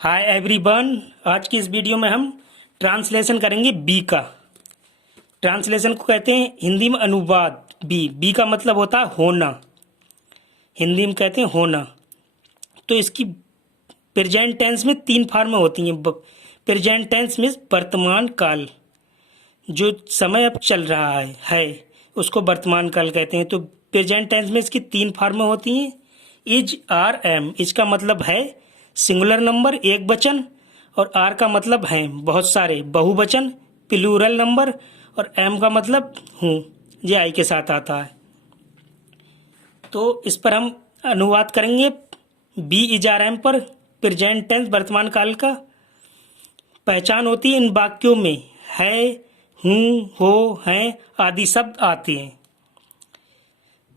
Hi everyone. आज की इस वीडियो में हम ट्रांसलेशन करेंगे बी का। ट्रांसलेशन को कहते हैं हिंदी में अनुवाद। बी का मतलब होता है होना, हिंदी में कहते हैं होना। तो इसकी प्रेजेंट टेंस में 3 फॉर्में होती हैं। प्रेजेंट टेंस में वर्तमान काल, जो समय अब चल रहा है उसको वर्तमान काल कहते हैं। तो प्रेजेंट टेंस में इसकी 3 फॉर्में होती हैं। Is, are, am. इसका मतलब है सिंगुलर नंबर, एक वचन, और आर का मतलब है बहुत सारे, बहुवचन, प्लूरल नंबर, और एम का मतलब हूँ, ये आई के साथ आता है। तो इस पर हम अनुवाद करेंगे बी इज आर एम पर। प्रेजेंट टेंस वर्तमान काल का पहचान होती है इन वाक्यों में है, हूँ, हो, हैं आदि शब्द आते हैं।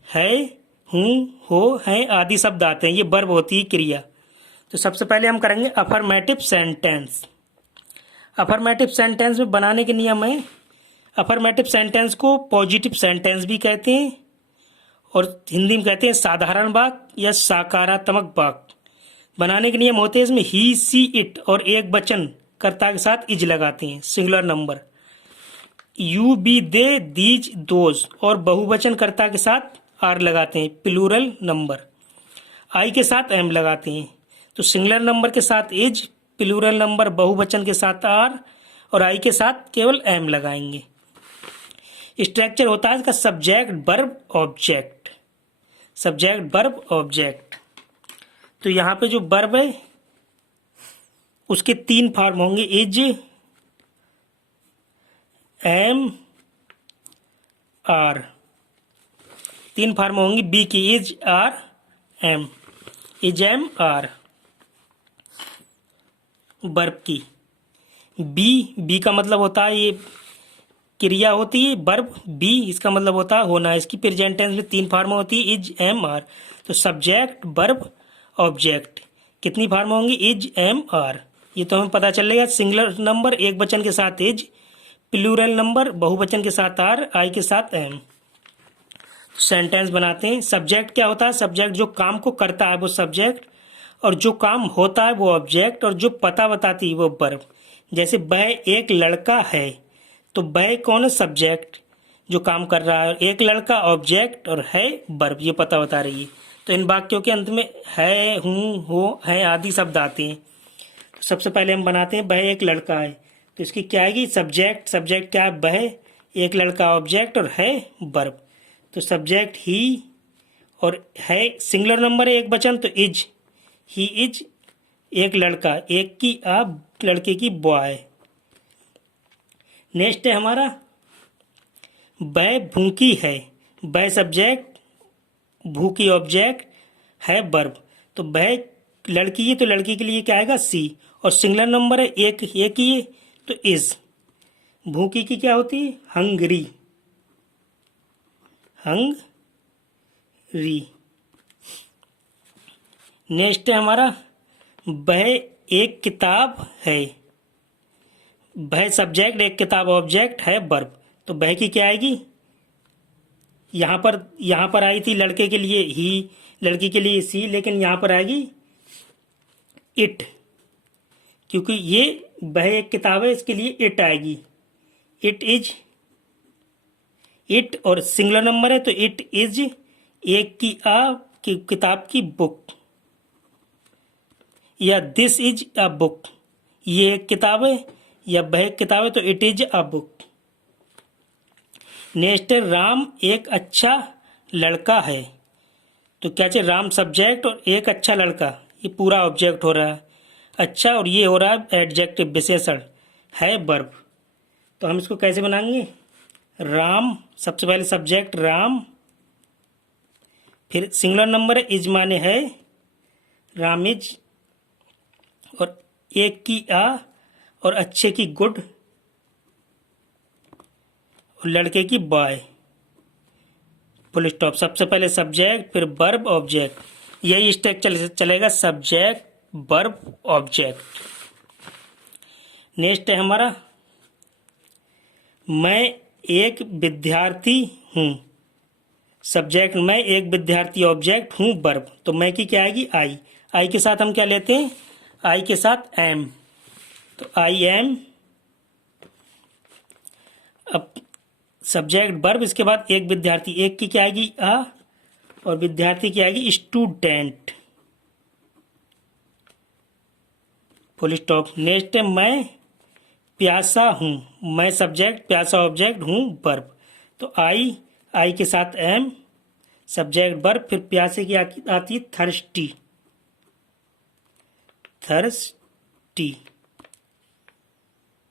है, हूँ, हो, हैं आदि शब्द आते हैं। ये वर्ब होती है, क्रिया। तो सबसे पहले हम करेंगे अफर्मेटिव सेंटेंस। अफर्मेटिव सेंटेंस में बनाने के नियम है। अफर्मेटिव सेंटेंस को पॉजिटिव सेंटेंस भी कहते हैं और हिंदी में कहते हैं साधारण वाक्य या सकारात्मक वाक्य। बनाने के नियम होते हैं इसमें ही, सी, इट और एक वचन कर्ता के साथ इज लगाते हैं, singular number. You, be, they, these, those और बहुवचन कर्ता के साथ आर लगाते हैं, प्लूरल नंबर। आई के साथ एम लगाते हैं। तो सिंगुलर नंबर के साथ इज, प्लूरल नंबर बहुवचन के साथ आर और आई के साथ केवल एम लगाएंगे। स्ट्रक्चर होता है इसका subject, verb, object. Subject, verb, object. तो यहाँ पे जो वर्ब है उसके 3 फॉर्म होंगे, इज, एम, आर। 3 फॉर्म होंगी बी की, is, are, am. Is, am, are verb की। बी का मतलब होता है, ये क्रिया होती है। वर्ब बी, इसका मतलब होता है होना। इसकी प्रेजेंट टेंस में 3 फॉर्म होती है, इज, एम, आर। तो सब्जेक्ट, वर्ब, ऑब्जेक्ट। कितनी फॉर्म होंगी? Is, am, are. ये तो हमें पता चलेगा। सिंगुलर नंबर एक वचन के साथ इज, प्लूरल नंबर बहुवचन के साथ आर, आई के साथ एम। सेंटेंस बनाते हैं। सब्जेक्ट क्या होता है? सब्जेक्ट जो काम को करता है वो सब्जेक्ट, और जो काम होता है वो ऑब्जेक्ट, और जो पता बताती है वो वर्ब। जैसे वह एक लड़का है, तो वह कौन है? सब्जेक्ट जो काम कर रहा है। एक लड़का ऑब्जेक्ट और है वर्ब, ये पता बता रही है। तो इन वाक्यों के अंत में है, हूँ, हो, हैं आदि शब्द आते हैं। तो सबसे पहले हम बनाते हैं वह एक लड़का है। तो इसकी क्या आएगी? सब्जेक्ट। सब्जेक्ट क्या है? वह एक लड़का ऑब्जेक्ट और है वर्ब। तो सब्जेक्ट ही, और है सिंगुलर नंबर है एक वचन, तो इज। ही इज एक लड़का, एक की आ, लड़के की बॉय। नेक्स्ट है हमारा वह भूखी है। वह सब्जेक्ट, भूखी ऑब्जेक्ट, है वर्ब। तो वह लड़की है, तो लड़की के लिए क्या आएगा? सी। और सिंगुलर नंबर है एक ही है, तो इज। भूखी की क्या होती है? हंगरी। हंगरी। नेक्स्ट है हमारा वह एक किताब है। वह सब्जेक्ट, एक किताब ऑब्जेक्ट, है वर्ब। तो वह की क्या आएगी? यहाँ पर आई थी लड़के के लिए ही, लड़की के लिए सी, लेकिन यहाँ पर आएगी इट, क्योंकि ये वह एक किताब है, इसके लिए इट आएगी। इट इज, इट और सिंगुलर नंबर है, तो इट इज एक की आ की किताब की बुक, या दिस इज अ बुक। ये एक किताब है या वह एक किताब है, तो it is a book. Next है राम एक अच्छा लड़का है। तो क्या चाहिए? राम सब्जेक्ट और एक अच्छा लड़का, ये पूरा ऑब्जेक्ट हो रहा है अच्छा, और ये हो रहा है एडजेक्टिव, विशेषण, है वर्ब। तो हम इसको कैसे बनाएंगे? राम, सबसे पहले सब्जेक्ट राम, फिर सिंगुलर नंबर है इज माने है, राम इज, और एक की आ, और अच्छे की गुड, और लड़के की बॉय। Full stop. सबसे पहले सब्जेक्ट, फिर वर्ब, ऑब्जेक्ट। यही स्ट्रक्चर चलेगा, सब्जेक्ट, वर्ब, ऑब्जेक्ट। नेक्स्ट है हमारा मैं एक विद्यार्थी हूँ। सब्जेक्ट मैं एक विद्यार्थी, ऑब्जेक्ट हूँ वर्ब। तो मैं की क्या आएगी? आई। आई के साथ हम क्या लेते हैं? आई के साथ एम, तो आई एम। अब सब्जेक्ट वर्ब, इसके बाद एक विद्यार्थी, एक की क्या आएगी आ, और विद्यार्थी की आएगी स्टूडेंट, फुल स्टॉप। नेक्स्ट है मैं प्यासा हूँ, मैं सब्जेक्ट, प्यासा ऑब्जेक्ट, हूँ वर्ब, तो आई के साथ एम, सब्जेक्ट वर्ब, फिर प्यासे की आती है थर्स्टी,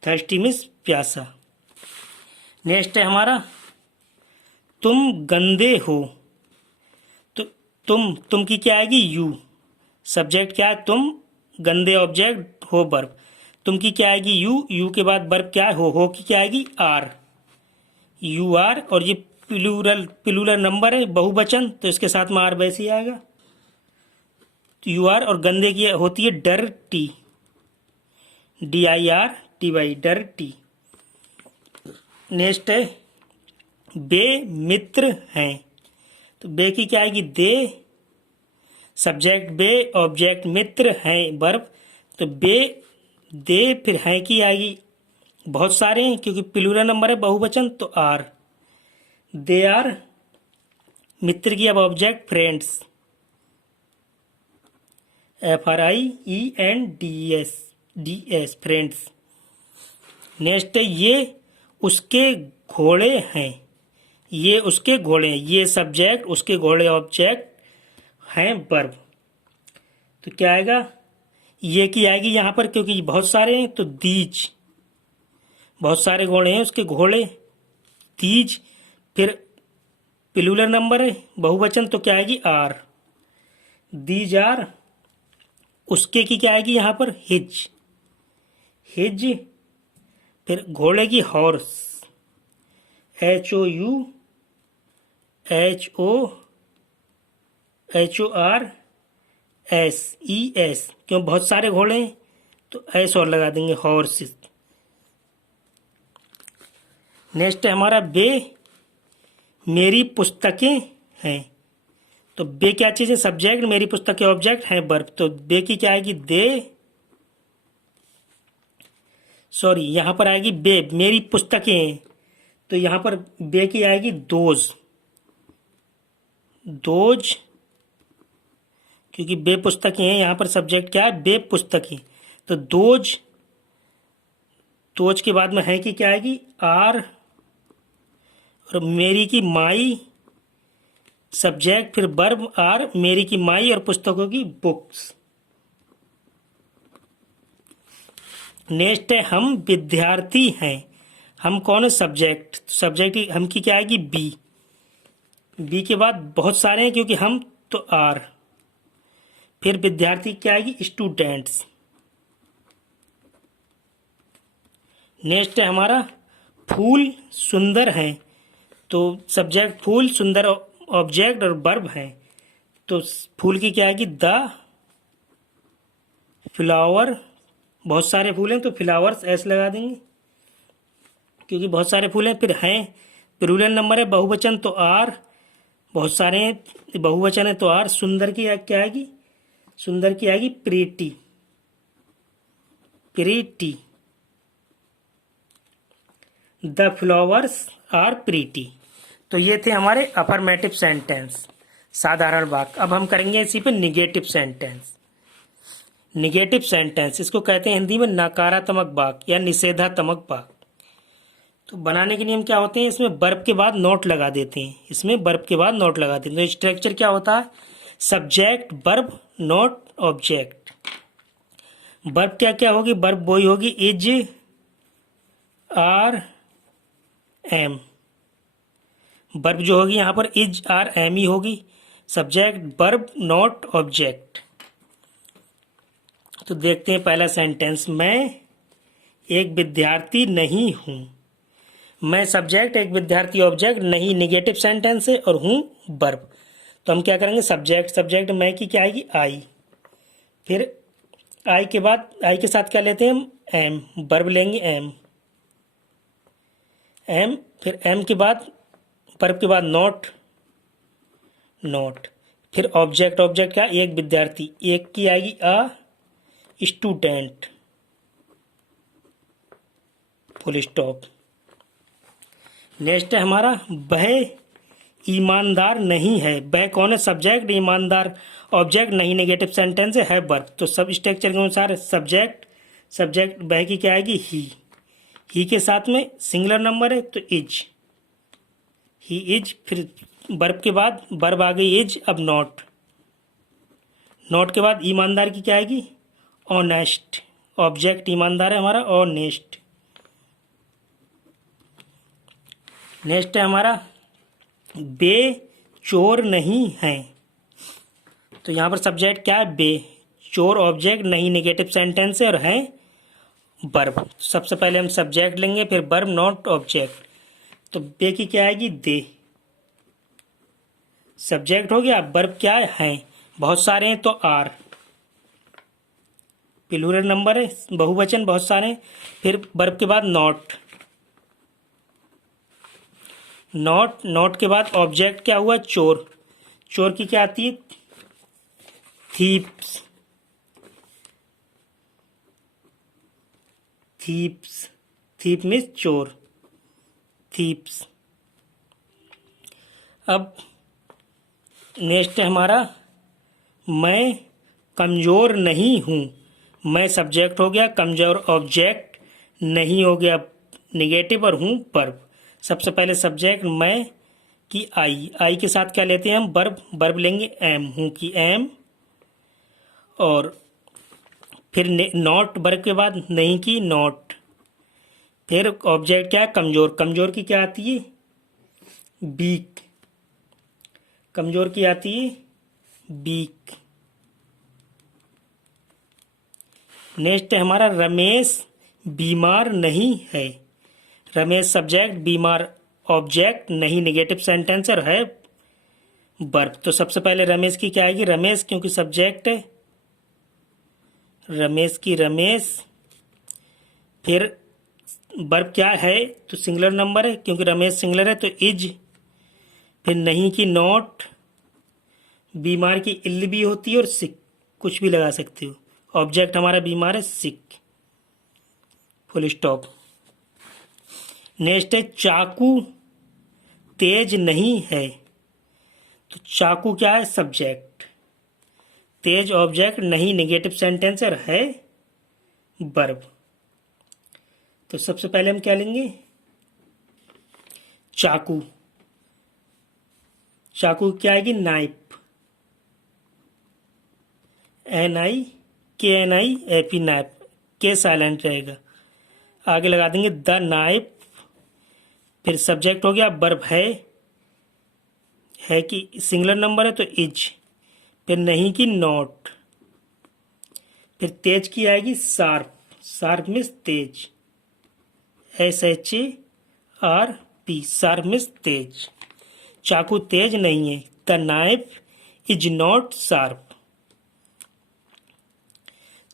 थर्स्टी मीन्स प्यासा। नेक्स्ट है हमारा तुम गंदे हो, तो तुम की क्या आएगी यू, सब्जेक्ट क्या है तुम, गंदे ऑब्जेक्ट, हो वर्ब, तुम की क्या आएगी यू के बाद वर्ब क्या है हो की क्या आएगी आर, यू आर, और ये प्लूरल नंबर है, बहुवचन, तो इसके साथ में आर वैसे ही आएगा, तो यू आर, और गंदे की होती है डर्टी, DIRTY, डर्टी। नेक्स्ट है बे मित्र हैं, तो बे की क्या आएगी दे, सब्जेक्ट बे, ऑब्जेक्ट मित्र हैं वर्ब, तो बे दे, फिर हैं की आएगी, बहुत सारे हैं क्योंकि प्लूरल नंबर है, बहुवचन, तो आर, दे आर। मित्र की अब object friends, FRIENDS, friends. Next है ये उसके घोड़े हैं, ये उसके घोड़े हैं, ये सब्जेक्ट, उसके घोड़े ऑब्जेक्ट हैं वर्ब, तो क्या आएगा ये की आएगी यहाँ पर क्योंकि बहुत सारे हैं, तो दीज, बहुत सारे घोड़े हैं उसके घोड़े, दीज, फिर प्लूरल नंबर है, बहुवचन, तो क्या आएगी आर, दीज आर। उसके की क्या आएगी यहाँ पर हिज, फिर घोड़े की हॉर्स, HOURS, क्यों बहुत सारे घोड़े हैं तो एस और लगा देंगे, हॉर्सेस। नेक्स्ट है हमारा बे मेरी पुस्तकें हैं, तो बे क्या चीज़ है सब्जेक्ट, मेरी पुस्तकें ऑब्जेक्ट हैं वर्ब, तो बे की क्या आएगी यहाँ पर आएगी बे, मेरी पुस्तकें हैं, तो यहाँ पर बे की आएगी दोज, क्योंकि बे पुस्तकें हैं, यहाँ पर सब्जेक्ट क्या है बे पुस्तकें, तो दोज के बाद में है कि क्या आएगी आर, और मेरी की माई, सब्जेक्ट, फिर वर्ब आर, मेरी की माई, और पुस्तकों की बुक्स। नेक्स्ट है हम विद्यार्थी हैं, हम कौन है सब्जेक्ट हम की क्या आएगी बी के बाद बहुत सारे हैं क्योंकि हम, तो आर, फिर विद्यार्थी क्या आएगी स्टूडेंट्स। नेक्स्ट है हमारा फूल सुंदर हैं, तो सब्जेक्ट फूल, सुंदर ऑब्जेक्ट, और वर्ब है, तो फूल की क्या आएगी द फ्लावर, बहुत सारे फूल हैं तो फ्लावर्स एस लगा देंगे क्योंकि बहुत सारे फूल हैं, फिर हैं प्लूरल नंबर है, बहुवचन, तो आर, बहुत सारे हैं बहुवचन है तो आर। सुंदर की क्या आएगी, सुंदर की आएगी pretty, the flowers are pretty. तो ये थे हमारे अफर्मेटिव सेंटेंस, साधारण वाक्य। अब हम करेंगे इसी पे निगेटिव सेंटेंस। निगेटिव सेंटेंस इसको कहते हैं हिंदी में नकारात्मक वाक्य या निषेधात्मक वाक्य। तो बनाने के नियम क्या होते हैं, इसमें वर्ब के बाद नोट लगा देते हैं, तो स्ट्रक्चर क्या होता है, subject verb note object. Verb क्या क्या होगी, वर्ब वही होगी इज आर एम, वर्ब जो होगी यहाँ पर इज आर एम ही होगी, सब्जेक्ट वर्ब नॉट ऑब्जेक्ट। तो देखते हैं पहला सेंटेंस, मैं एक विद्यार्थी नहीं हूँ। मैं सब्जेक्ट, एक विद्यार्थी ऑब्जेक्ट, नहीं निगेटिव सेंटेंस है, और हूँ वर्ब। तो हम क्या करेंगे, सब्जेक्ट मैं की क्या आएगी आई, फिर आई के बाद आई के साथ क्या लेते हैं हम एम, वर्ब लेंगे एम, फिर एम के बाद वर्ब के बाद नॉट, फिर ऑब्जेक्ट क्या, एक विद्यार्थी, एक की आएगी स्टूडेंट, फुल स्टॉप। नेक्स्ट है हमारा वह ईमानदार नहीं है। वह कौन है? सब्जेक्ट। ईमानदार ऑब्जेक्ट, नहीं नेगेटिव सेंटेंस है वर्ब। तो सब स्ट्रक्चर के अनुसार सब्जेक्ट, सब्जेक्ट वह की क्या आएगी? ही के साथ में सिंगुलर नंबर है तो इज, ही इज। फिर वर्ब के बाद वर्ब आ गई इज, अब नॉट। नॉट के बाद ईमानदार की क्या आएगी? ऑनेस्ट। ऑब्जेक्ट ईमानदार है हमारा, ऑनेस्ट। नेक्स्ट है हमारा बे चोर नहीं है। तो यहाँ पर सब्जेक्ट क्या है? बे। चोर ऑब्जेक्ट, नहीं नेगेटिव सेंटेंस है और है वर्ब। सबसे पहले हम सब्जेक्ट लेंगे, फिर वर्ब, नॉट, ऑब्जेक्ट। तो बे की क्या आएगी? दे। सब्जेक्ट हो गया। वर्ब क्या है? बहुत सारे हैं तो आर। प्लूरल नंबर है, बहुवचन, बहुत सारे हैं। फिर वर्ब के बाद नॉट। नॉट, नॉट के बाद ऑब्जेक्ट क्या हुआ? चोर। चोर की क्या आती है? थीप्स। थीप्स, थीप मीन्स चोर, थीप्स। अब नेक्स्ट है हमारा मैं कमज़ोर नहीं हूँ। मैं सब्जेक्ट हो गया, कमज़ोर ऑब्जेक्ट, नहीं हो गया निगेटिव और हूँ वर्ब। सबसे पहले सब्जेक्ट मैं की आई, आई के साथ क्या लेते हैं हम? वर्ब। वर्ब लेंगे एम, हूँ की एम। और फिर नॉट, वर्ब के बाद नहीं की नॉट। फिर ऑब्जेक्ट क्या है? कमज़ोर। कमज़ोर की क्या आती है? वीक। कमज़ोर की आती है वीक। नेक्स्ट है हमारा रमेश बीमार नहीं है। रमेश सब्जेक्ट, बीमार ऑब्जेक्ट, नहीं नेगेटिव सेंटेंस और है वर्ब। तो सबसे पहले रमेश की क्या आएगी? रमेश, क्योंकि सब्जेक्ट है, रमेश की रमेश। फिर वर्ब क्या है? तो सिंगुलर नंबर है, क्योंकि रमेश सिंगुलर है तो इज। फिर नहीं की नॉट। बीमार की इल भी होती है और सिक, कुछ भी लगा सकते हो। ऑब्जेक्ट हमारा बीमार है, सिक, फुल स्टॉप। नेक्स्ट है चाकू तेज नहीं है। तो चाकू क्या है? सब्जेक्ट। तेज ऑब्जेक्ट, नहीं नेगेटिव सेंटेंस और है वर्ब। तो सबसे पहले हम क्या लेंगे? चाकू। चाकू क्या आएगी? नाइफ। NIKNIFE, knife. के साइलेंट रहेगा। आगे लगा देंगे द नाइफ। फिर सब्जेक्ट हो गया, वर्ब है कि सिंगुलर नंबर है तो इज। फिर नहीं की नॉट। फिर तेज की आएगी शार्प। शार्प मीन्स तेज, SHARP, शार्प मीन्स तेज। चाकू तेज नहीं है। The knife is not sharp.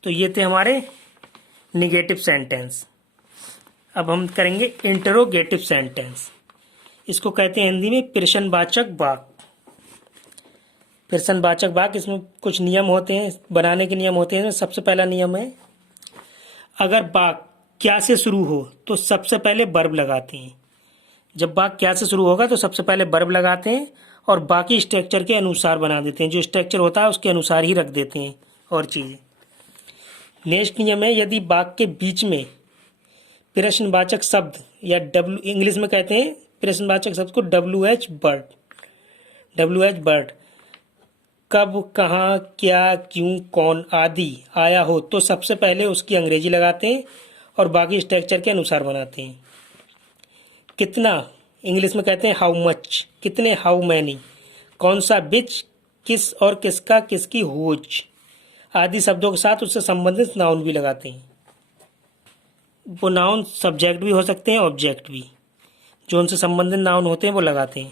तो ये थे हमारे निगेटिव सेंटेंस। अब हम करेंगे इंटरोगेटिव सेंटेंस। इसको कहते हैं हिंदी में प्रश्नवाचक वाक्य। प्रश्नवाचक वाक्य, इसमें कुछ नियम होते हैं, बनाने के नियम होते हैं। सबसे पहला नियम है, अगर वाक्य क्या से शुरू हो तो सबसे पहले वर्ब लगाते हैं। जब वाक्य क्या से शुरू होगा तो सबसे पहले वर्ब लगाते हैं और बाकी स्ट्रक्चर के अनुसार बना देते हैं। जो स्ट्रक्चर होता है उसके अनुसार ही रख देते हैं और चीज़ें। नेक्स्ट नियम है, यदि वाक्य के बीच में प्रश्नवाचक शब्द या इंग्लिश में कहते हैं प्रश्नवाचक शब्द को WH वर्ड, कब, कहाँ, क्या, क्यों, कौन आदि आया हो तो सबसे पहले उसकी अंग्रेजी लगाते हैं और बाकी स्ट्रक्चर के अनुसार बनाते हैं। कितना, इंग्लिश में कहते हैं हाउ मच, कितने, हाउ मैनी। कौन सा, बिच, किस और किसका, किसकी, हुज आदि शब्दों के साथ उससे संबंधित नाउन भी लगाते हैं। वो नाउन सब्जेक्ट भी हो सकते हैं, ऑब्जेक्ट भी। जो उनसे संबंधित नाउन होते हैं वो लगाते हैं।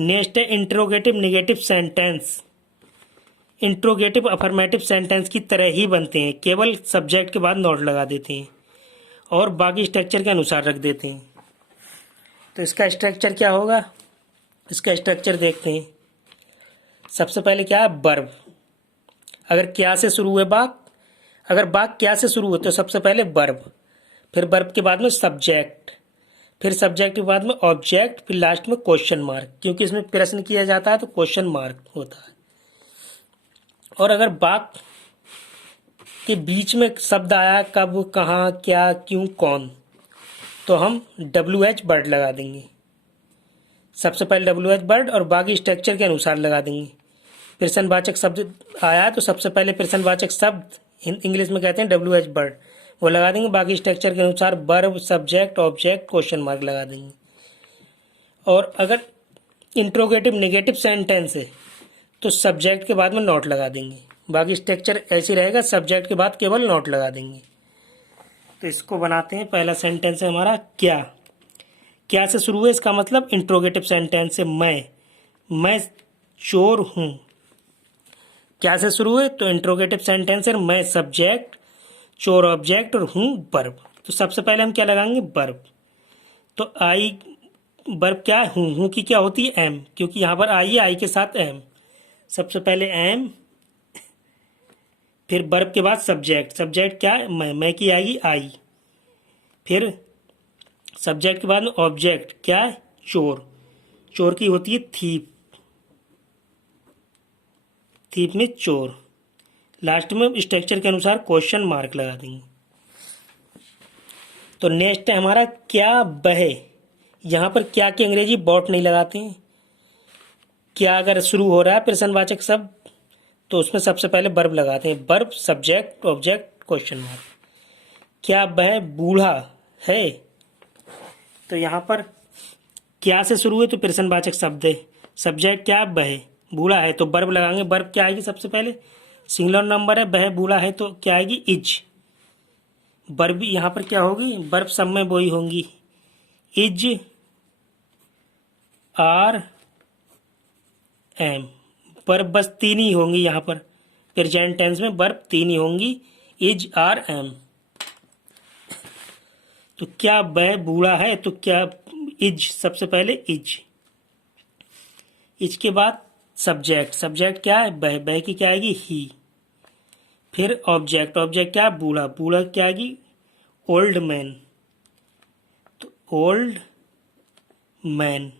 नेक्स्ट है interrogative negative sentence. Interrogative affirmative sentence की तरह ही बनते हैं, केवल सब्जेक्ट के बाद नॉट लगा देते हैं और बाकी स्ट्रक्चर के अनुसार रख देते हैं। तो इसका स्ट्रक्चर क्या होगा? इसका स्ट्रक्चर देखते हैं। सबसे पहले क्या है? वर्ब। अगर क्या से शुरू हुए वाक्य अगर वाक्य क्या से शुरू होते तो सबसे पहले वर्ब, फिर वर्ब के बाद में सब्जेक्ट, फिर सब्जेक्ट के बाद में ऑब्जेक्ट, फिर लास्ट में क्वेश्चन मार्क, क्योंकि इसमें प्रश्न किया जाता है तो क्वेश्चन मार्क होता है। और अगर वाक्य के बीच में शब्द आया कब, कहाँ, क्या, क्यों, कौन, तो हम WH वर्ड लगा देंगे। सबसे पहले WH वर्ड और बाकी स्ट्रक्चर के अनुसार लगा देंगे। प्रश्नवाचक शब्द आया तो सबसे पहले प्रश्नवाचक शब्द इंग्लिश में कहते हैं WH वर्ड, वो लगा देंगे। बाकी स्ट्रक्चर के अनुसार verb, subject, object, question mark लगा देंगे। और अगर इंट्रोगेटिव नेगेटिव सेंटेंस है तो सब्जेक्ट के बाद में नॉट लगा देंगे। बाकी स्ट्रक्चर ऐसे रहेगा, सब्जेक्ट के बाद केवल नॉट लगा देंगे। तो इसको बनाते हैं। पहला सेंटेंस है हमारा क्या। क्या से शुरू है, इसका मतलब इंट्रोगेटिव सेंटेंस है मैं चोर हूं। क्या से शुरू है तो इंट्रोगेटिव सेंटेंस है, मैं सब्जेक्ट, चोर ऑब्जेक्ट और हूं वर्ब। तो सबसे पहले हम क्या लगाएंगे, वर्ब। तो आई वर्ब क्या है, हूं की क्या होती है, एम, क्योंकि यहां पर आई है, आई के साथ एम। सबसे पहले एम, फिर वर्ब के बाद सब्जेक्ट, सब्जेक्ट क्या है, मैं की आएगी आई। फिर सब्जेक्ट के बाद में ऑब्जेक्ट क्या है, चोर, चोर की होती है थीप, थीप में चोर। लास्ट में स्ट्रक्चर के अनुसार क्वेश्चन मार्क लगा देंगे। तो नेक्स्ट है हमारा क्या बहे। यहां पर क्या की अंग्रेजी बॉट नहीं लगाते हैं। क्या अगर शुरू हो रहा है प्रश्नवाचक शब्द तो उसमें सबसे पहले वर्ब लगाते हैं, verb, subject, object, question mark. क्या वह बूढ़ा है, तो यहाँ पर क्या से शुरू है तो प्रश्नवाचक शब्द है, सब्जेक्ट क्या वह बूढ़ा है तो वर्ब लगाएंगे। वर्ब क्या आएगी सबसे पहले, सिंगुलर नंबर है, वह बूढ़ा है तो क्या आएगी, इज। वर्ब यहाँ पर क्या होगी, वर्ब सब में वही होंगी, इज, आर, एम। वर्ब बस तीन ही होंगी यहाँ पर, प्रेजेंट टेंस में वर्ब तीन ही होंगी, इज, आर, एम। तो क्या वह बूढ़ा है तो क्या इज, सबसे पहले इज। इज के बाद सब्जेक्ट, सब्जेक्ट क्या है वह की क्या आएगी ही। फिर ऑब्जेक्ट, ऑब्जेक्ट क्या है बूढ़ा, बूढ़ा क्या आएगी ओल्ड मैन, तो ओल्ड मैन,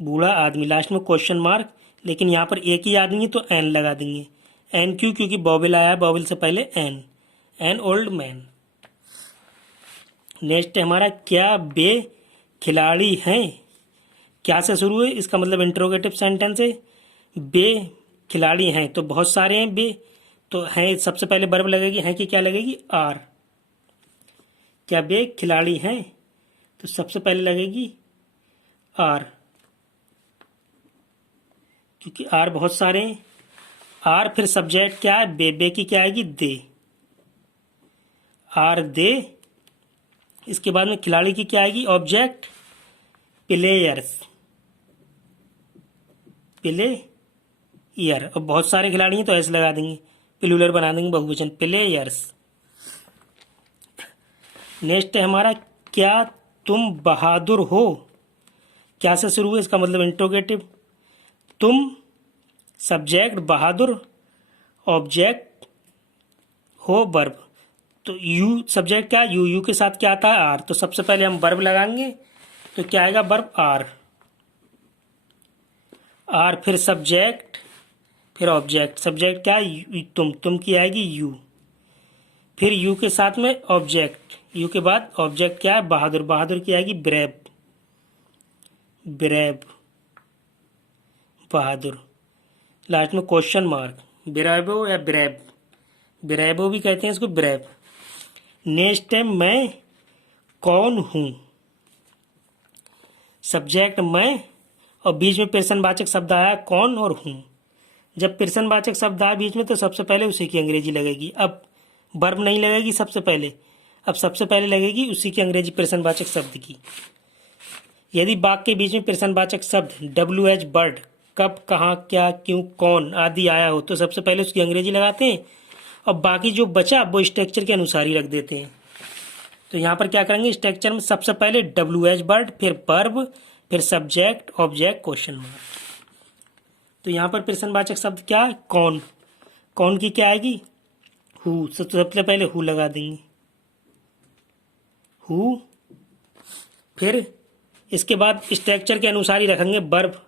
बूढ़ा आदमी। लास्ट में क्वेश्चन मार्क, लेकिन यहाँ पर एक ही आदमी है तो एन लगा देंगे। एन क्यों, क्योंकि बॉबिल आया है, बॉबिल से पहले एन ओल्ड मैन। नेक्स्ट है हमारा क्या बे खिलाड़ी हैं। क्या से शुरू है, इसका मतलब इंट्रोगेटिव सेंटेंस है, बे खिलाड़ी हैं तो बहुत सारे हैं, बे तो हैं सबसे पहले वर्ब लगेगी, हैं की क्या लगेगी, आर। क्या बे खिलाड़ी हैं तो सबसे पहले लगेगी आर, क्योंकि आर बहुत सारे हैं, आर। फिर सब्जेक्ट क्या है बे की क्या आएगी दे, आर दे। इसके बाद में खिलाड़ी की क्या आएगी ऑब्जेक्ट, प्लेयर्स, प्लेयर। और बहुत सारे खिलाड़ी हैं तो ऐसे लगा देंगे, प्लूरल बना देंगे बहुवचन, प्लेयर्स। नेक्स्ट है हमारा क्या तुम बहादुर हो। क्या से शुरू है, इसका मतलब इंट्रोगेटिव, तुम सब्जेक्ट, बहादुर ऑब्जेक्ट, हो वर्ब। तो यू सब्जेक्ट क्या, यू के साथ क्या आता है आर, तो सबसे पहले हम वर्ब लगाएंगे तो क्या आएगा वर्ब आर, फिर सब्जेक्ट, फिर ऑब्जेक्ट, सब्जेक्ट क्या है तुम की आएगी यू। फिर यू के साथ में ऑब्जेक्ट, यू के बाद ऑब्जेक्ट क्या है बहादुर, बहादुर की आएगी ब्रेव, बहादुर। लास्ट में क्वेश्चन मार्क, ब्रेवो या ब्रेव, ब्रेवो भी कहते हैं इसको, ब्रेव। नेक्स्ट है मैं कौन हूं, सब्जेक्ट मैं और बीच में प्रश्नवाचक शब्द आया कौन और हूं। जब प्रश्नवाचक शब्द आया बीच में तो सबसे पहले उसी की अंग्रेजी लगेगी, अब वर्ब नहीं लगेगी सबसे पहले, अब सबसे पहले लगेगी उसी की अंग्रेजी प्रश्नवाचक शब्द की। यदि वाक्य के बीच में प्रश्नवाचक शब्द WH वर्ड कब, कहाँ, क्या, क्यों, कौन आदि आया हो तो सबसे पहले उसकी अंग्रेजी लगाते हैं और बाकी जो बचा वो स्ट्रक्चर के अनुसार ही रख देते हैं। तो यहाँ पर क्या करेंगे, स्ट्रक्चर में सबसे पहले WH वर्ड, फिर वर्ब, फिर सब्जेक्ट, ऑब्जेक्ट, क्वेश्चन मार्क। तो यहाँ पर प्रश्नवाचक शब्द क्या है कौन, कौन की क्या आएगी हु, सबसे पहले हु लगा देंगे, हु। फिर इसके बाद स्ट्रक्चर के अनुसार ही रखेंगे वर्ब।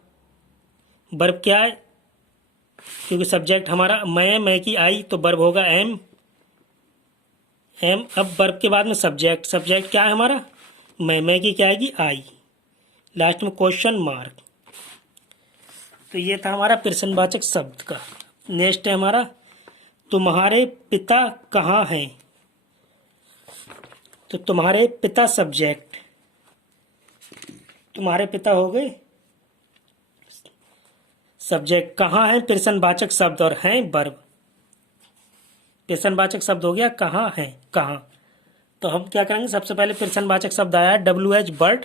वर्ब क्या है, क्योंकि सब्जेक्ट हमारा मैं की आई, तो वर्ब होगा एम। अब वर्ब के बाद में सब्जेक्ट, सब्जेक्ट क्या है हमारा, मैं की क्या आएगी, आई। लास्ट में क्वेश्चन मार्क। तो ये था हमारा प्रश्नवाचक शब्द का। नेक्स्ट है हमारा तुम्हारे पिता कहाँ हैं। तो तुम्हारे पिता सब्जेक्ट, तुम्हारे पिता हो गए सब्जेक्ट, कहाँ है प्रश्नवाचक शब्द, और हैं वर्ब। प्रश्नवाचक शब्द हो गया कहाँ है, कहाँ। तो हम क्या करेंगे, सबसे पहले प्रश्नवाचक शब्द आया WH बर्ड,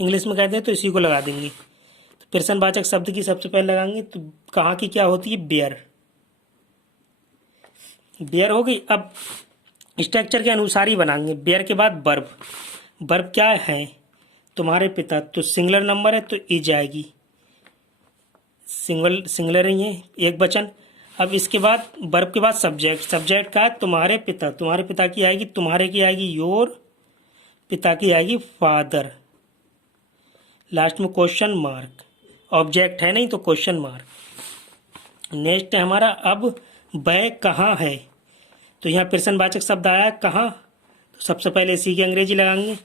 इंग्लिश में कहते हैं, तो इसी को लगा देंगे। तो प्रश्नवाचक शब्द की सबसे पहले लगाएंगे, तो कहाँ की क्या होती है, बेयर। बेयर हो गई। अब स्ट्रक्चर के अनुसार ही बनाएंगे। बेयर के बाद वर्ब, वर्ब क्या है, तुम्हारे पिता, तो सिंगुलर नंबर है तो इज आएगी, सिंगुलर ही है, एक वचन। अब इसके बाद वर्ब के बाद सब्जेक्ट, सब्जेक्ट का तुम्हारे पिता, तुम्हारे पिता की आएगी, तुम्हारे की आएगी योर, पिता की आएगी फादर। लास्ट में क्वेश्चन मार्क, ऑब्जेक्ट है नहीं तो क्वेश्चन मार्क। नेक्स्ट है हमारा अब वह कहाँ है। तो यहाँ प्रश्नवाचक शब्द आया कहाँ, तो सबसे पहले इसी की अंग्रेजी लगाएंगे,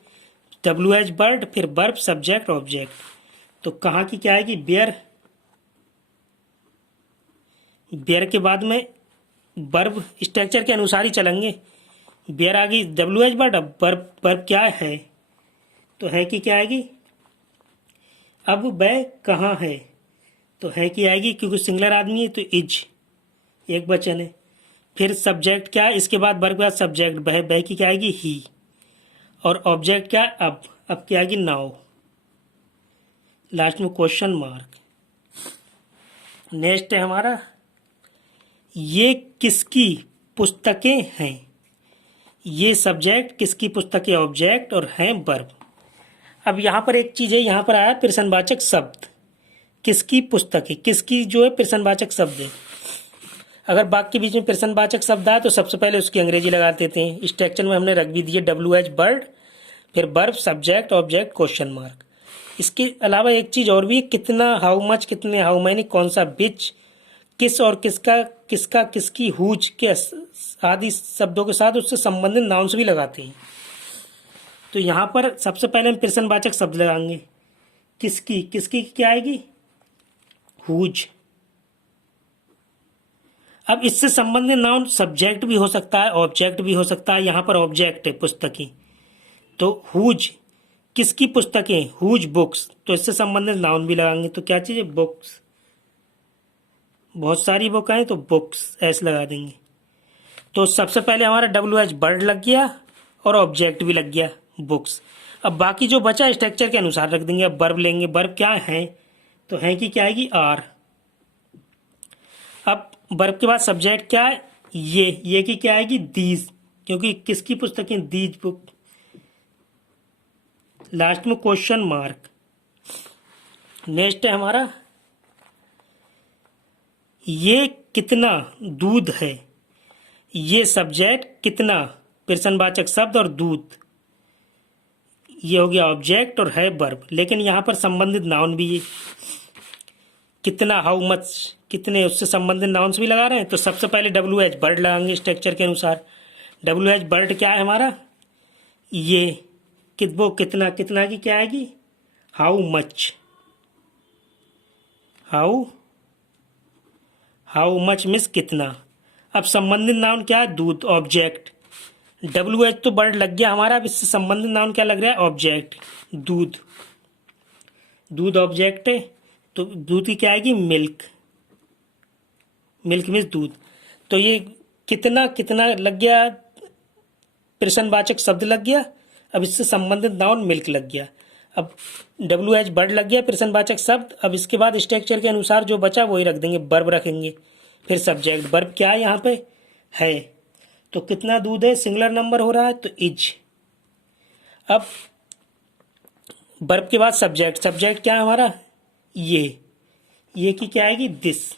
WH बर्ड, फिर वर्ब, सब्जेक्ट, ऑब्जेक्ट। तो कहाँ की क्या आएगी, बेयर। बेयर के बाद में वर्ब, स्ट्रक्चर के अनुसार ही चलेंगे। बेयर आ गई WH बर्ड। अब वर्ब, वर्ब क्या है, तो है की क्या आएगी, अब वह कहाँ है, तो है की आएगी, क्योंकि सिंगुलर आदमी है तो इज, एक वचन है। फिर सब्जेक्ट क्या है, इसके बाद वर्ब के बाद सब्जेक्ट, वह की क्या आएगी, ही। और ऑब्जेक्ट क्या है, अब क्या आएगी, नाउ। लास्ट में क्वेश्चन मार्क। नेक्स्ट है हमारा ये किसकी पुस्तकें हैं। ये सब्जेक्ट, किसकी पुस्तकें ऑब्जेक्ट, और हैं वर्ब। अब यहाँ पर एक चीज़ है, यहाँ पर आया प्रश्नवाचक शब्द, किसकी पुस्तकें, किसकी जो है प्रश्नवाचक शब्द है। अगर वाक्य के बीच में प्रश्नवाचक शब्द आए तो सबसे पहले उसकी अंग्रेजी लगा देते हैं। स्ट्रक्चर में हमने रख भी दिए WH बर्ड, फिर verb, subject, object, question mark. इसके अलावा एक चीज़ और भी है, कितना, हाउ मच, कितने, हाउ मैनी, कौन सा, बिच, किस और किसका, किसका, किसकी, हुज के आदि शब्दों के साथ उससे संबंधित नाउन्स भी लगाते हैं। तो यहाँ पर सबसे पहले हम प्रश्नवाचक शब्द लगाएंगे, किसकी, किसकी क्या आएगी, हुज। अब इससे संबंधित नाउन सब्जेक्ट भी हो सकता है, ऑब्जेक्ट भी हो सकता है। यहाँ पर ऑब्जेक्ट है पुस्तकें, तो हुज, किसकी पुस्तकें, हुज बुक्स, तो इससे संबंधित नाउन भी लगाएंगे। तो क्या चीज़ है, बुक्स, बहुत सारी बुक हैं तो बुक्स ऐसे लगा देंगे। तो सबसे पहले हमारा WH बर्ड लग गया और ऑब्जेक्ट भी लग गया, बुक्स। अब बाकी जो बचा स्ट्रक्चर के अनुसार रख देंगे। अब वर्ब लेंगे, वर्ब क्या है, तो है की क्या आएगी, आर। अब वर्ब के बाद सब्जेक्ट क्या है, ये की क्या आएगी, दीज, क्योंकि किसकी पुस्तकें, दीज बुक। लास्ट में क्वेश्चन मार्क। नेक्स्ट है हमारा ये कितना दूध है। ये सब्जेक्ट, कितना प्रश्नवाचक शब्द, और दूध ये हो गया ऑब्जेक्ट, और है वर्ब। लेकिन यहाँ पर संबंधित नाउन भी है, कितना, हाउ मच, कितने, उससे संबंधित नाउन्स भी लगा रहे हैं। तो सबसे पहले WH बर्ड लगाएंगे स्ट्रक्चर के अनुसार। WH बर्ड क्या है हमारा, ये, वो कितना, कितना की क्या आएगी, how much, how much means कितना। अब संबंधित नाउन क्या है, दूध, ऑब्जेक्ट। WH तो बर्ड लग गया हमारा, अब इससे संबंधित नाउन क्या लग रहा है, ऑब्जेक्ट, दूध, दूध ऑब्जेक्ट है, तो दूध की क्या आएगी, मिल्क, मिल्क मीन्स दूध। तो ये कितना, कितना लग गया, प्रश्नवाचक शब्द लग गया। अब इससे संबंधित नाउन मिल्क लग गया। अब WH बर्ड लग गया प्रश्नवाचक शब्द। अब इसके बाद स्ट्रक्चर के अनुसार जो बचा वही रख देंगे, वर्ब रखेंगे, फिर सब्जेक्ट। वर्ब क्या है यहाँ पे, है, तो कितना दूध है, सिंगुलर नंबर हो रहा है तो इज। अब वर्ब के बाद सब्जेक्ट, सब्जेक्ट क्या है हमारा, ये की क्या आएगी, दिस।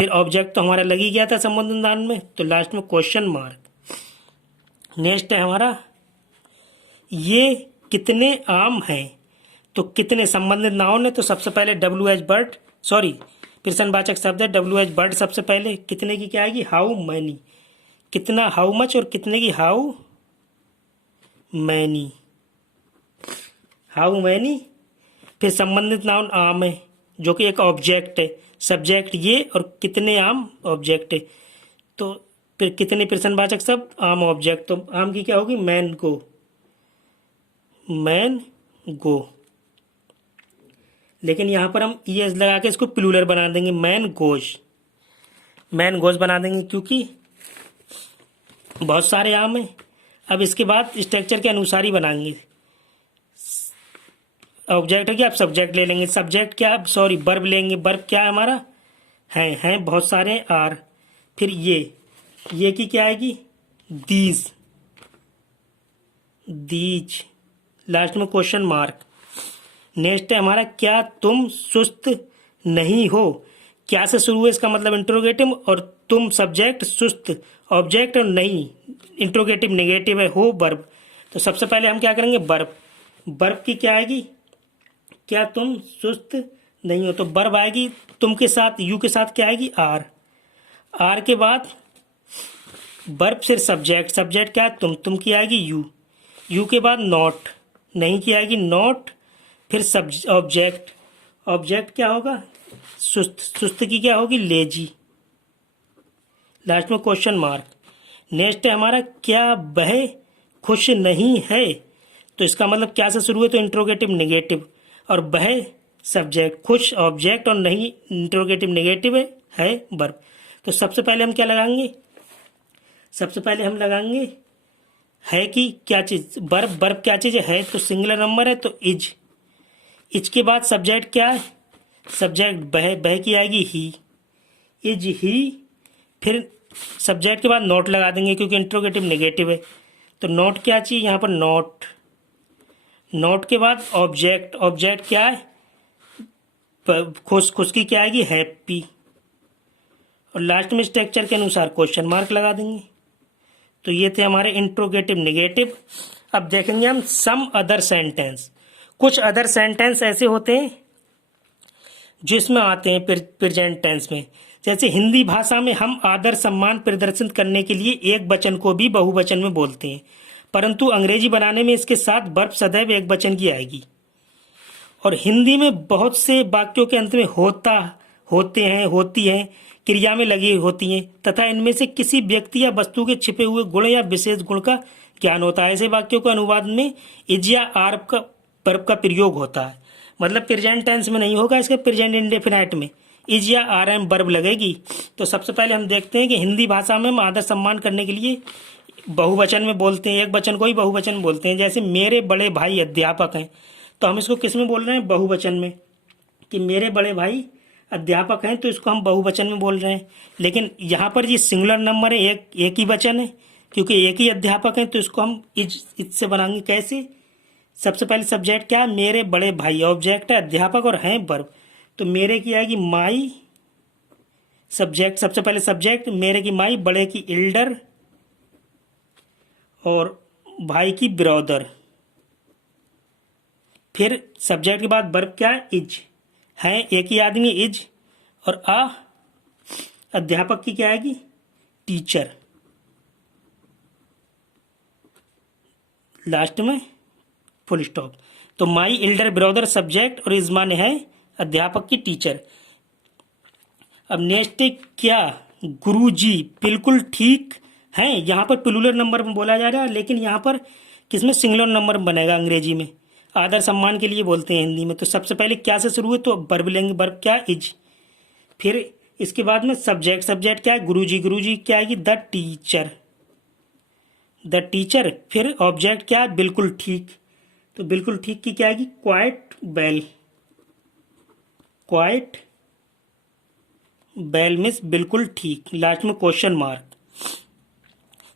फिर ऑब्जेक्ट तो हमारा लग ही गया था संबंधित नाउन में, तो लास्ट में क्वेश्चन मार्क। नेक्स्ट है हमारा ये कितने आम हैं, तो कितने संबंधित नाउन है, तो सबसे पहले WH बर्ड, सॉरी प्रश्नवाचक शब्द है WH बर्ड। सबसे पहले कितने की क्या आएगी, हाउ मैनी, कितना हाउ मच, और कितने की हाउ मैनी, हाउ मैनी। फिर संबंधित नाउन आम है जो कि एक ऑब्जेक्ट है, सब्जेक्ट ये और कितने आम ऑब्जेक्ट है, तो फिर कितने प्रश्नवाचक शब्द आम ऑब्जेक्ट, तो आम की क्या होगी मैन गो, मैन गो। लेकिन यहाँ पर हम ES लगा के इसको प्लूरल बना देंगे, मैन गोज, मैन गोज बना देंगे क्योंकि बहुत सारे आम हैं। अब इसके बाद स्ट्रक्चर के अनुसार ही बनाएंगे। ऑब्जेक्ट है कि आप सब्जेक्ट ले लेंगे, सब्जेक्ट क्या, सॉरी वर्ब लेंगे, वर्ब क्या है हमारा हैं बहुत सारे आर। फिर ये की क्या आएगी दीज, दीज, लास्ट में क्वेश्चन मार्क। नेक्स्ट है हमारा क्या तुम सुस्त नहीं हो, क्या से शुरू है, इसका मतलब इंट्रोगेटिव, और तुम सब्जेक्ट, सुस्त ऑब्जेक्ट, और नहीं इंट्रोगेटिव नेगेटिव है, हो वर्ब। तो सबसे पहले हम क्या करेंगे वर्ब, वर्ब की क्या आएगी, क्या तुम सुस्त नहीं हो, तो वर्ब आएगी तुम के साथ, यू के साथ क्या आएगी आर, आर के बाद वर्ब, फिर सब्जेक्ट, सब्जेक्ट क्या है तुम की आएगी यू, यू के बाद नॉट, नहीं की आएगी नॉट, फिर ऑब्जेक्ट, ऑब्जेक्ट क्या होगा सुस्त, सुस्त की क्या होगी लेजी, लास्ट में क्वेश्चन मार्क। नेक्स्ट है हमारा क्या वह खुश नहीं है, तो इसका मतलब क्या से शुरू है, तो इंट्रोगेटिव नेगेटिव, और वह सब्जेक्ट, खुश ऑब्जेक्ट, और नहीं इंट्रोगेटिव नेगेटिव है वर्ब। तो सबसे पहले हम क्या लगाएंगे, सबसे पहले हम लगाएंगे है कि क्या चीज, वर्ब, वर्ब क्या चीज है, तो सिंगुलर नंबर है तो इज, इज के बाद सब्जेक्ट क्या है, सब्जेक्ट वह की आएगी ही, इज ही, फिर सब्जेक्ट के बाद नोट लगा देंगे क्योंकि इंट्रोगेटिव नेगेटिव है, तो नोट क्या चाहिए यहाँ पर नोट, नोट के बाद ऑब्जेक्ट, ऑब्जेक्ट क्या है खुश, खुश की क्या आएगी हैप्पी, और लास्ट में स्ट्रक्चर के अनुसार क्वेश्चन मार्क लगा देंगे। तो ये थे हमारे इंट्रोगेटिव नेगेटिव। अब देखेंगे हम सम अदर सेंटेंस, कुछ अदर सेंटेंस ऐसे होते हैं जिसमें आते हैं प्रेजेंट टेंस में। जैसे हिंदी भाषा में हम आदर सम्मान प्रदर्शित करने के लिए एक वचन को भी बहुवचन में बोलते हैं, परंतु अंग्रेजी बनाने में इसके साथ वर्ब सदैव एक वचन की आएगी। और हिंदी में बहुत से वाक्यों के अंत में होता, होते हैं, होती हैं क्रिया में लगी होती हैं तथा इनमें से किसी व्यक्ति या वस्तु के छिपे हुए गुण या विशेष गुण का ज्ञान होता है। ऐसे वाक्यों के अनुवाद में इज या आर का वर्ब का प्रयोग होता है, मतलब प्रेजेंट टेंस में नहीं होगा, इसके प्रेजेंट इंडेफिनाइट में इज या आर एम वर्ब लगेगी। तो सबसे पहले हम देखते हैं कि हिंदी भाषा में हम आदर सम्मान करने के लिए बहुवचन में बोलते हैं, एक वचन को ही बहुवचन में बोलते हैं। जैसे मेरे बड़े भाई अध्यापक हैं, तो हम इसको किस में बोल रहे हैं बहुवचन में, कि मेरे बड़े भाई अध्यापक हैं, तो इसको हम बहुवचन में बोल रहे हैं। लेकिन यहाँ पर ये सिंगुलर नंबर है, एक ही वचन है, क्योंकि एक ही अध्यापक हैं, तो इसको हम इज से बनाएंगे। कैसे, सबसे पहले सब्जेक्ट क्या है मेरे बड़े भाई, ऑब्जेक्ट है अध्यापक और हैं वर्ब, तो मेरे की आएगी माई, सब्जेक्ट, सबसे पहले सब्जेक्ट मेरे की माई, बड़े की एल्डर और भाई की ब्रदर, फिर सब्जेक्ट के बाद वर्ब क्या है इज, है एक ही आदमी इज, और अध्यापक की क्या आएगी टीचर, लास्ट में फुल स्टॉप। तो माई एल्डर ब्रदर सब्जेक्ट और इज माने है अध्यापक की टीचर। अब नेक्स्ट क्या गुरुजी बिल्कुल ठीक है, यहाँ पर प्लूरल नंबर में बोला जा रहा है, लेकिन यहाँ पर किसमें सिंगुलर नंबर में बनेगा, अंग्रेजी में आदर सम्मान के लिए बोलते हैं हिंदी में। तो सबसे पहले क्या से शुरू है, तो वर्ब लेंगे, वर्ब क्या इज, फिर इसके बाद में सब्जेक्ट, सब्जेक्ट क्या है गुरुजी, गुरुजी क्या आएगी द टीचर, द टीचर, फिर ऑब्जेक्ट क्या है बिल्कुल ठीक, तो बिल्कुल ठीक की क्या आएगी quite well, quite well means बिल्कुल ठीक, लास्ट में क्वेश्चन मार्क।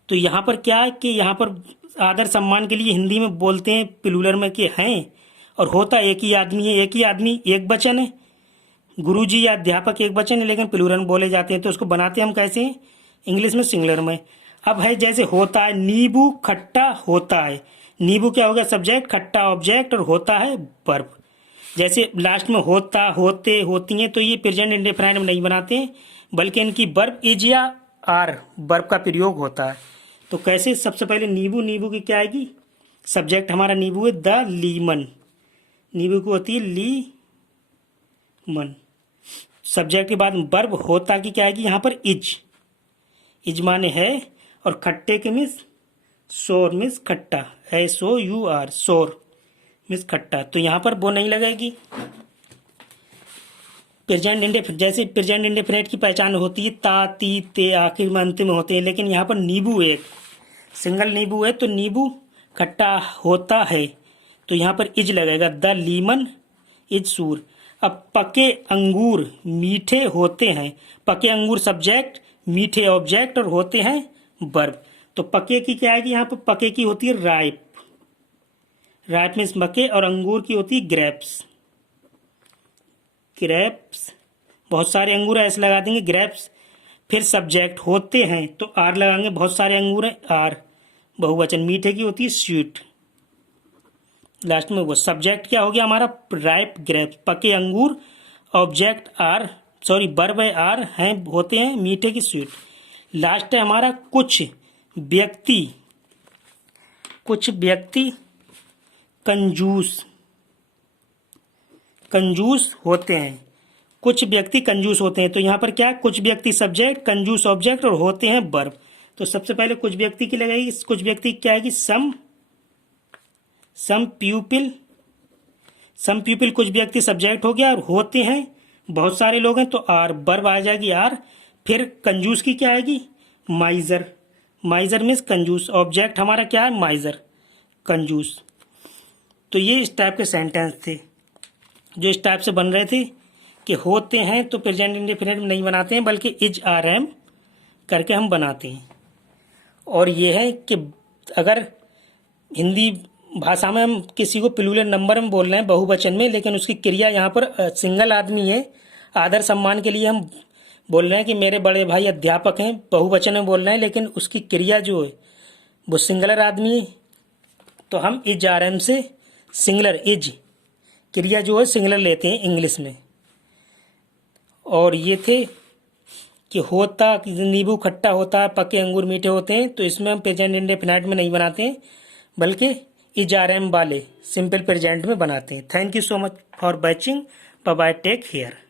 तो यहाँ पर क्या है कि यहाँ पर आदर सम्मान के लिए हिंदी में बोलते हैं प्लूरल में कि हैं, और होता एक ही आदमी है, एक ही आदमी एक वचन है, गुरुजी या अध्यापक एक वचन है लेकिन प्लूरल में बोले जाते हैं, तो उसको बनाते हम कैसे हैं? इंग्लिश में सिंगुलर में। अब है जैसे होता है, नींबू खट्टा होता है। नींबू क्या हो गया? सब्जेक्ट, खट्टा ऑब्जेक्ट, और होता है वर्ब। जैसे लास्ट में होता, होते, होती हैं, तो ये प्रेजेंट इंडेफिनाइट में नहीं बनाते हैं, बल्कि इनकी वर्ब इज या आर वर्ब का प्रयोग होता है। तो कैसे? सबसे पहले नींबू, नींबू की क्या आएगी? सब्जेक्ट हमारा नींबू है, द लीमन। नींबू की होती है लीमन। सब्जेक्ट के बाद वर्ब होता की क्या आएगी? यहाँ पर इज। इज माने है, और खट्टे के मिस सोर मिस खट्टा, SOUR, सोर मिस खट्टा। तो यहाँ पर वो नहीं लगेगी। प्रेजेंट इंडेफिनिट, जैसे प्रेजेंट इंडेफिनिट की पहचान होती है ता, ती, ते, आखिर में अंत में होते हैं, लेकिन यहाँ पर नींबू एक सिंगल नींबू है, तो नींबू खट्टा होता है, तो यहाँ पर इज लगेगा, द लीमन इज सूर। अब पके अंगूर मीठे होते हैं। पके अंगूर सब्जेक्ट, मीठे ऑब्जेक्ट, और होते हैं वर्ब। तो पके की क्या आएगी? यहाँ पर पके की होती है राइप। राइप मीन्स मके, और अंगूर की होती है ग्रेप्स। ग्रेप्स, बहुत सारे अंगूर है, ऐसे लगा देंगे ग्रेप्स। फिर सब्जेक्ट होते हैं तो आर लगाएंगे, बहुत सारे अंगूर हैं, आर बहुवचन। मीठे की होती है स्वीट। लास्ट में वो सब्जेक्ट क्या हो गया हमारा? Ripe grapes. पके अंगूर ऑब्जेक्ट आर, सॉरी वर्ब है आर, हैं होते हैं मीठे की स्वीट। लास्ट है हमारा कुछ व्यक्ति। कुछ व्यक्ति कंजूस, कंजूस होते हैं। कुछ व्यक्ति कंजूस होते हैं, तो यहाँ पर क्या? कुछ व्यक्ति सब्जेक्ट, कंजूस ऑब्जेक्ट, और होते हैं वर्ब। तो सबसे पहले कुछ व्यक्ति की लगाएगी। कुछ व्यक्ति क्या आएगी? Some people. सम पीपल कुछ व्यक्ति सब्जेक्ट हो गया, और होते हैं बहुत सारे लोग हैं, तो आर वर्ब आ जाएगी आर। फिर कंजूस की क्या आएगी? माइजर। माइजर मीन्स कंजूस, ऑब्जेक्ट हमारा क्या है? माइजर, कंजूस। तो ये इस टाइप के सेंटेंस थे जो इस टाइप से बन रहे थे कि होते हैं तो प्रेजेंट इंडेफिनिट में नहीं बनाते हैं, बल्कि इज आर एम करके हम बनाते हैं। और ये है कि अगर हिंदी भाषा में हम किसी को प्लूरल नंबर में बोल रहे हैं बहुवचन में, लेकिन उसकी क्रिया यहाँ पर सिंगल आदमी है, आदर सम्मान के लिए हम बोल रहे हैं कि मेरे बड़े भाई अध्यापक हैं, बहुवचन में बोल रहे हैं, लेकिन उसकी क्रिया जो है वो सिंगलर आदमी है, तो हम इज आर एम से सिंगलर इज क्रिया जो है सिंगलर लेते हैं इंग्लिश में। और ये थे कि होता, नींबू खट्टा होता है, पके अंगूर मीठे होते हैं, तो इसमें हम प्रेजेंट इंडेफिनिट में नहीं बनाते हैं, बल्कि इज आर एम वाले सिंपल प्रेजेंट में बनाते हैं। Thank you so much for watching. Bye bye, take care.